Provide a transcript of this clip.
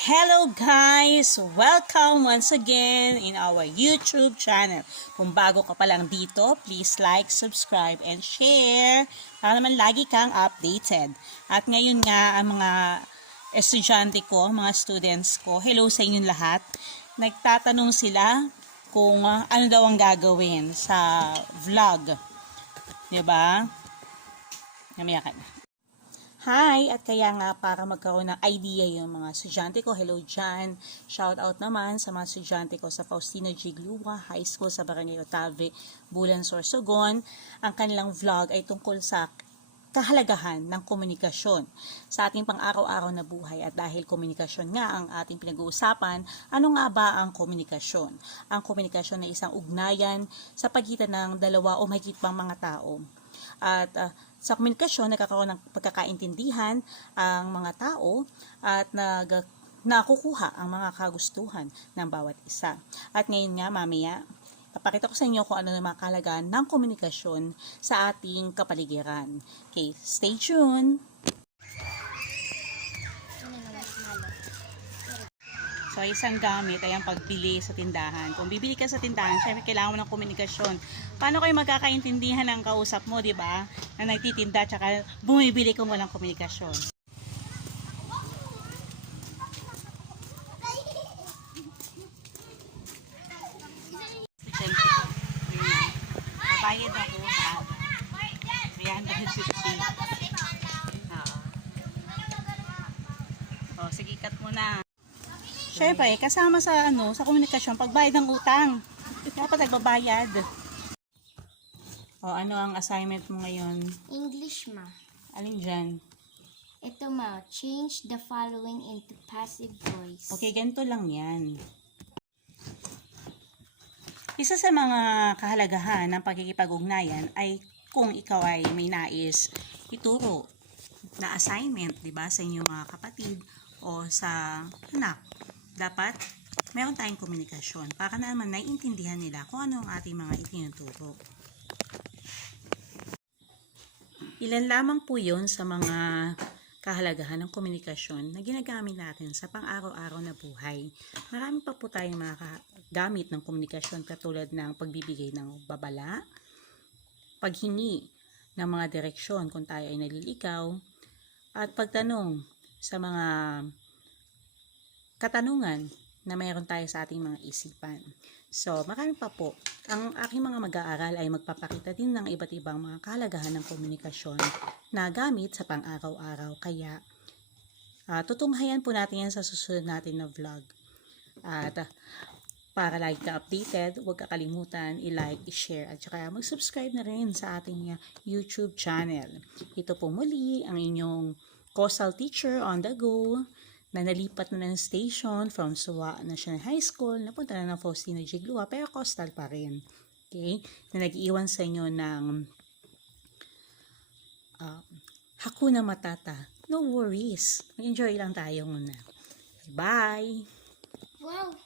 Hello guys! Welcome once again in our YouTube channel. Kung bago ka pa lang dito, please like, subscribe, and share para naman lagi kang updated. At ngayon nga, ang mga estudyante ko, mga students ko, hello sa inyong lahat. Nagtatanong sila kung ano daw ang gagawin sa vlog. Diba? Namaya ka na. Hi! At kaya nga para magkaroon ng idea yung mga estudyante ko, hello dyan. Shout out naman sa mga estudyante ko sa Faustino G. Glua High School sa Barangay Otave, Bulan, Sorsogon. Ang kanilang vlog ay tungkol sa kahalagahan ng komunikasyon sa ating pang-araw-araw na buhay. At dahil komunikasyon nga ang ating pinag-uusapan, ano nga ba ang komunikasyon? Ang komunikasyon ay isang ugnayan sa pagitan ng dalawa o mahigit pang mga tao. At sa komunikasyon, nagkakaroon ng pagkakaintindihan ang mga tao at nakukuha ang mga kagustuhan ng bawat isa. At ngayon nga, mamaya, papakita ko sa inyo kung ano na mga kahalagaan ng komunikasyon sa ating kapaligiran. Okay, stay tuned! So, isang gamit ay ang pagbili sa tindahan. Kung bibili ka sa tindahan, syempre kailangan mo ng komunikasyon. Paano kayo magkakaintindihan ng kausap mo, di ba? Na nagtitinda, tsaka bumibili kung walang komunikasyon. Bayad ako sa 350. O, sige, cut mo na. Syempre, kasama sa sa komunikasyon, pagbayad ng utang. Dapat nagbabayad. O, ano ang assignment mo ngayon? English, ma. Alin dyan? Ito, ma. Change the following into passive voice. Okay, ganito lang yan. Isa sa mga kahalagahan ng pagkikipag-ugnayan ay kung ikaw ay may nais ituro na assignment, di ba, sa inyong mga kapatid o sa anak. Dapat meron tayong komunikasyon para naman naiintindihan nila kung ano ang ating mga itinuturo. Ilan lamang po yun sa mga kahalagahan ng komunikasyon na ginagamit natin sa pang-araw-araw na buhay. Marami pa po tayong mga gamit ng komunikasyon katulad ng pagbibigay ng babala, paghingi ng mga direksyon kung tayo ay naliligaw, at pagtanong sa mga katanungan na mayroon tayo sa ating mga isipan. So, marami pa po. Ang aking mga mag-aaral ay magpapakita din ng iba't ibang mga kahalagahan ng komunikasyon na gamit sa pang-araw-araw. Kaya, tutunghayan po natin yan sa susunod natin na vlog. At para lagi ka updated, huwag kakalimutan i-like, i-share, at saka mag-subscribe na rin sa ating YouTube channel. Ito po muli ang inyong Coastal Teacher on the Go, na nalipat na ng station from Suwa National High School, napunta na ng Faustino G. Glua, pero coastal pa rin. Okay? Na nag-iwan sa inyo ng Hakuna Matata. No worries. Enjoy lang tayo muna. Bye! Wow!